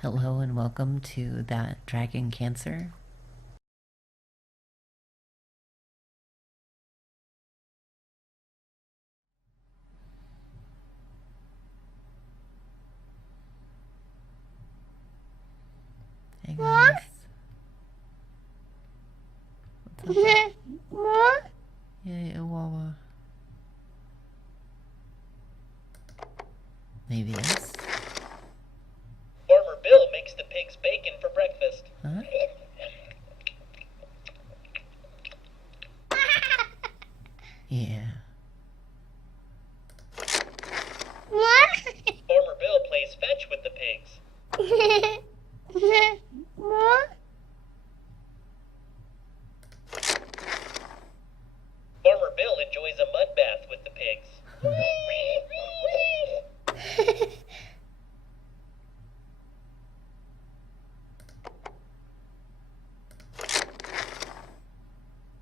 Hello and welcome to That Dragon Cancer. Hey guys. What's up? Yeah, Wawa. Maybe yes. Farmer Bill makes the pigs bacon for breakfast. Huh? Yeah. Farmer Bill plays fetch with the pigs. Farmer Bill enjoys a mud bath with the pigs.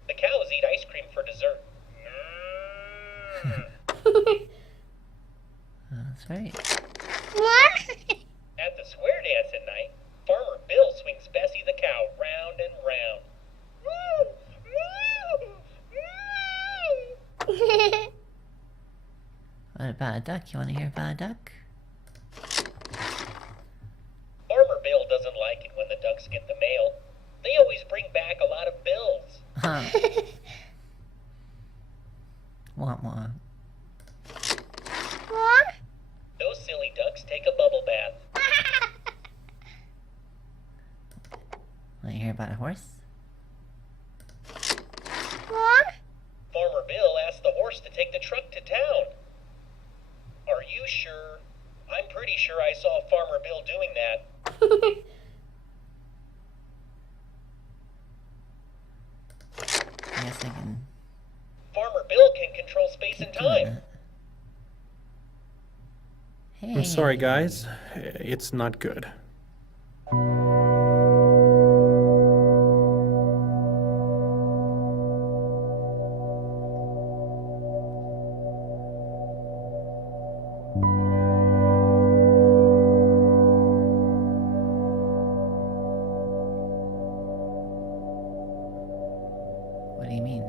The cows eat ice cream for dessert. That's right. At the square dance at night, Farmer Bill swings Bessie the cow round and round. What about a duck? You want to hear about a duck? Farmer Bill doesn't like it when the ducks get the mail. They always bring back a lot of bills. Huh. Wah wah. Those silly ducks take a bubble bath. Want to hear about a horse? Farmer Bill asked the horse to take the truck to town. Are you sure? I'm pretty sure I saw Farmer Bill doing that. I guess I can. Farmer Bill can control space and keep doing time. that. Hey. I'm sorry, guys. It's not good. What do you mean?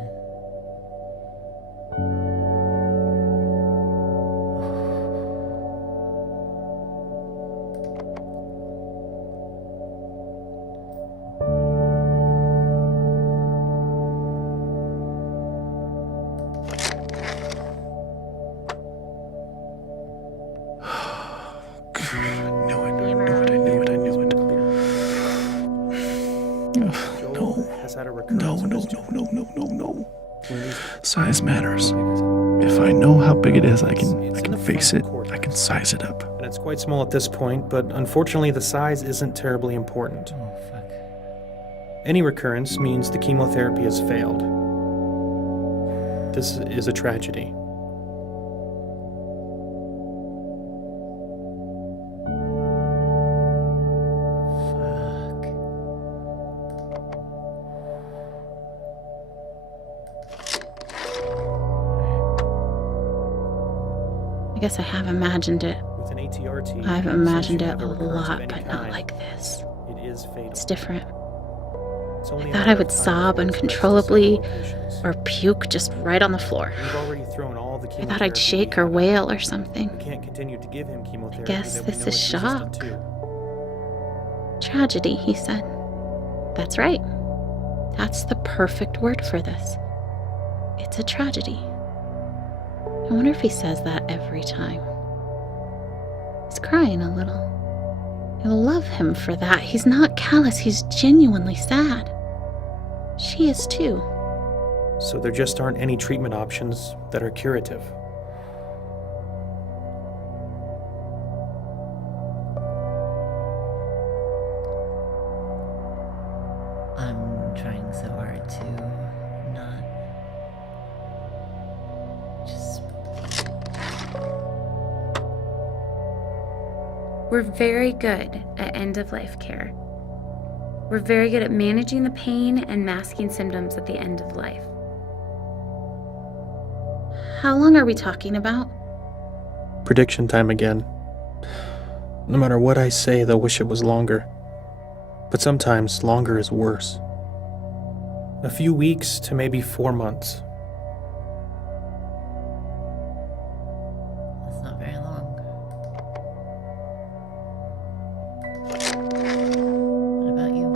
No. Size matters. If I know how big it is, I can face it. I can size it up. And it's quite small at this point, but unfortunately the size isn't terribly important. Oh, fuck. Any recurrence means the chemotherapy has failed. This is a tragedy. Fuck. I guess I have imagined it. With an ATRT, I've since imagined you it have a recurrence of lot, any but not kind, like this. It is fatal. It's different. It's only I a thought matter I of would time sob before it spreads to uncontrollably several locations. or puke just right on the floor. We've already thrown all the I chemotherapy thought I'd shake we or have. wail or something. We can't continue to give him chemotherapy guess that we this know is he's resistant shock. to. Tragedy, he said. That's right. That's the perfect word for this. It's a tragedy. I wonder if he says that every time. He's crying a little. I love him for that. He's not callous, he's genuinely sad. She is too. So there just aren't any treatment options that are curative. I'm trying so hard to not just. We're very good at end-of-life care. We're very good at managing the pain and masking symptoms at the end of life. How long are we talking about? Prediction time again. No matter what I say, they'll wish it was longer. But sometimes longer is worse. A few weeks to maybe 4 months. That's not very long. What about you?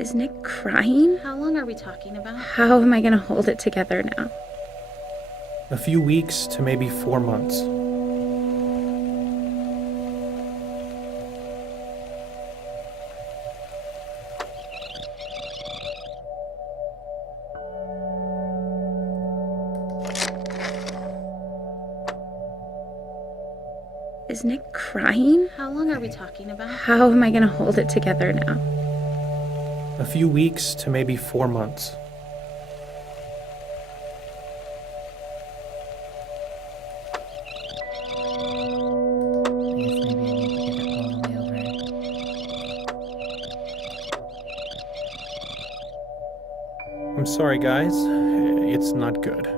Is Nick crying? How long are we talking about? How am I going to hold it together now? A few weeks to maybe 4 months. Is Nick crying? How long are we talking about? How am I going to hold it together now? A few weeks to maybe 4 months. I guess maybe I need to get it all the way over. I'm sorry, guys. It's not good.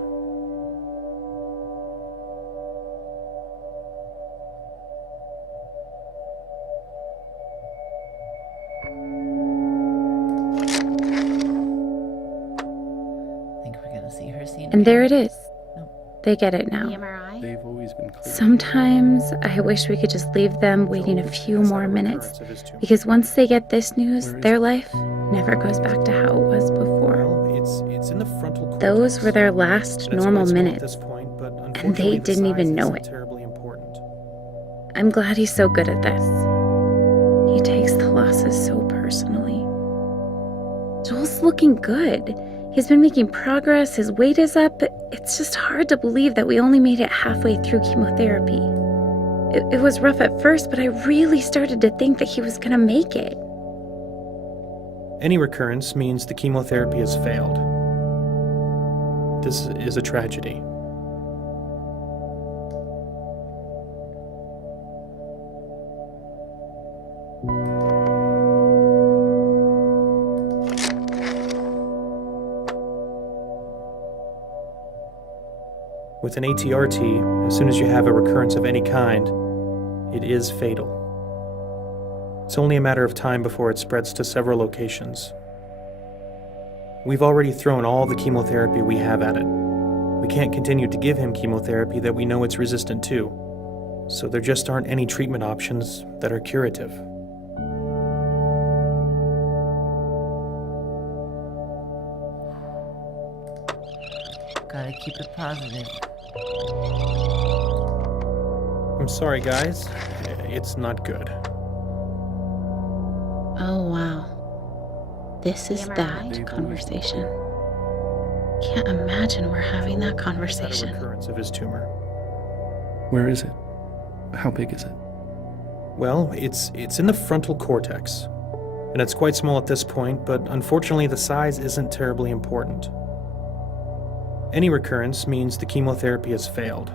Think we're gonna see her scene And there it again? is. They get it The now. MRI? They've always been clear. Sometimes I wish we could just leave them waiting a few more minutes, because once they get this news, their life never goes back to how it was before. Well, it's in the frontal cortex. Those were their last And it's normal quite small at minutes. this point, but they unfortunately, the didn't even size know isn't it. terribly important. I'm glad he's so good at this. He takes the losses so personally. Joel's looking good. He's been making progress, his weight is up. It's just hard to believe that we only made it halfway through chemotherapy. It was rough at first, but I really started to think that he was gonna make it. Any recurrence means the chemotherapy has failed. This is a tragedy. With an ATRT, as soon as you have a recurrence of any kind, it is fatal. It's only a matter of time before it spreads to several locations. We've already thrown all the chemotherapy we have at it. We can't continue to give him chemotherapy that we know it's resistant to, so there just aren't any treatment options that are curative. Gotta keep it positive. I'm sorry, guys. It's not good. Oh, wow. This is MRI? that conversation. Can't imagine we're having that Had a conversation. recurrence of his tumor. Where is it? How big is it? Well, it's in the frontal cortex. And it's quite small at this point, but unfortunately the size isn't terribly important. Any recurrence means the chemotherapy has failed.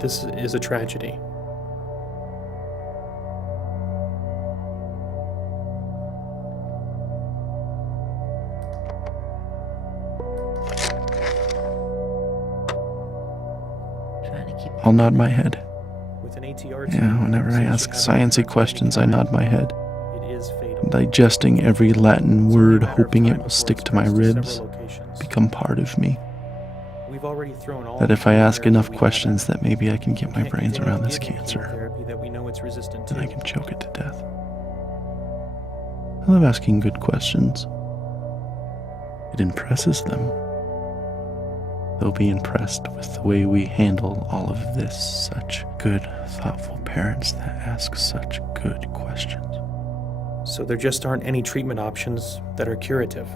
This is a tragedy. Trying to keep it I'll nod my head. With an ATRT, Yeah, whenever I ask sciencey questions, I nod my head, It is fatal. digesting every Latin It's only a word, matter of hoping time it will before stick to my spreads ribs, several locations. become part of me. We've already thrown all That the if I ask chemotherapy enough we have questions, at it. that maybe I can We get my can't brains continue around to this give him cancer, chemotherapy that we know it's resistant to. and I can choke it to death. I love asking good questions. It impresses them. They'll be impressed with the way we handle all of this. Such good, thoughtful parents that ask such good questions. So there just aren't any treatment options that are curative.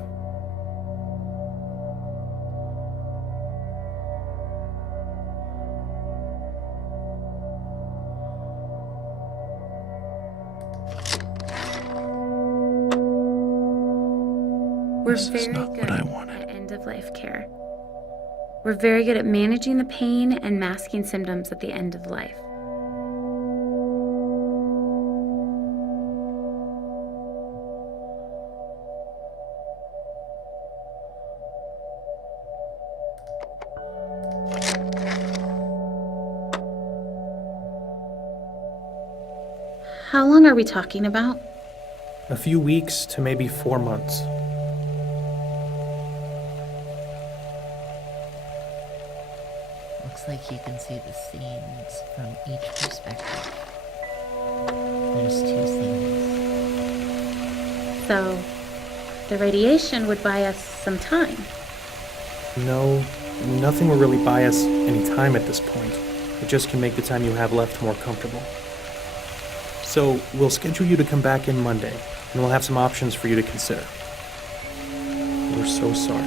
We're This is very not good what I wanted. at end of life care. We're very good at managing the pain and masking symptoms at the end of life. How long are we talking about? A few weeks to maybe 4 months. Looks like you can see the scenes from each perspective. There's 2 scenes. So, the radiation would buy us some time. No, nothing will really buy us any time at this point. It just can make the time you have left more comfortable. So, we'll schedule you to come back in Monday, and we'll have some options for you to consider. We're so sorry.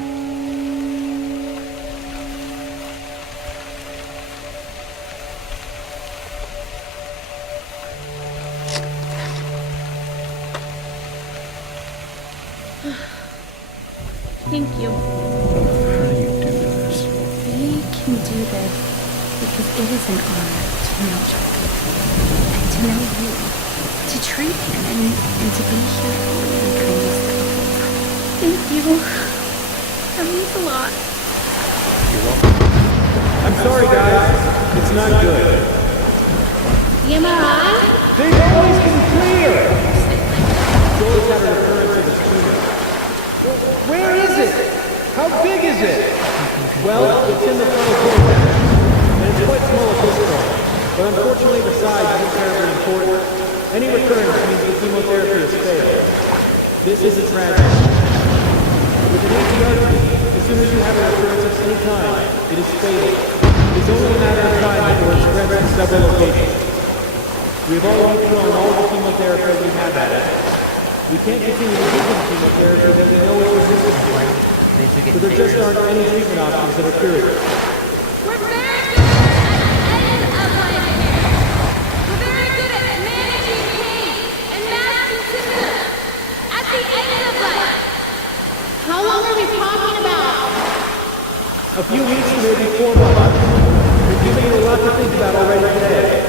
Thank you. How do you do this? We can do this because it is an honor to know Joel and to know you, to treat him and to be here for you and kindness to the whole time. Thank you. That means a lot. You're welcome. I'm sorry, guys. It's not good. Am I right? They've always been clear! Joel's had a recurrence of his tumor. Where is it? How big is it? Well, it's in the frontal cortex, and it's quite small at this point. But unfortunately, the size isn't terribly important. Any recurrence means the chemotherapy has failed. This is a tragedy. With an ATRT, as soon as you have a recurrence of any kind, it is fatal. It is only a matter of time before it spreads to several locations. We have already thrown all the chemotherapy we have at it. We can't continue to give them chemotherapy that we know is resistant to it. These are So getting there just bigger. aren't any treatment options that are curative. We're very good at end of life care. We're very good at managing pain and masking symptoms at the end of life. How long are we talking about? A few weeks to maybe 4 months. We've given you a lot to think about already today.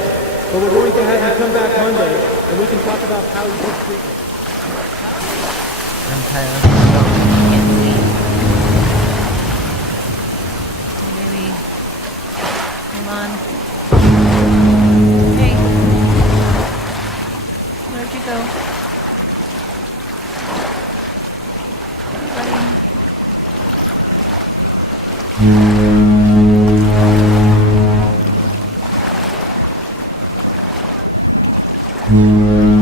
But we're going to have you come back Monday, and we can talk about how you do treatment. I'm kind of can't see. Maybe. Hold on. Hey. Where'd you go? Hey, buddy.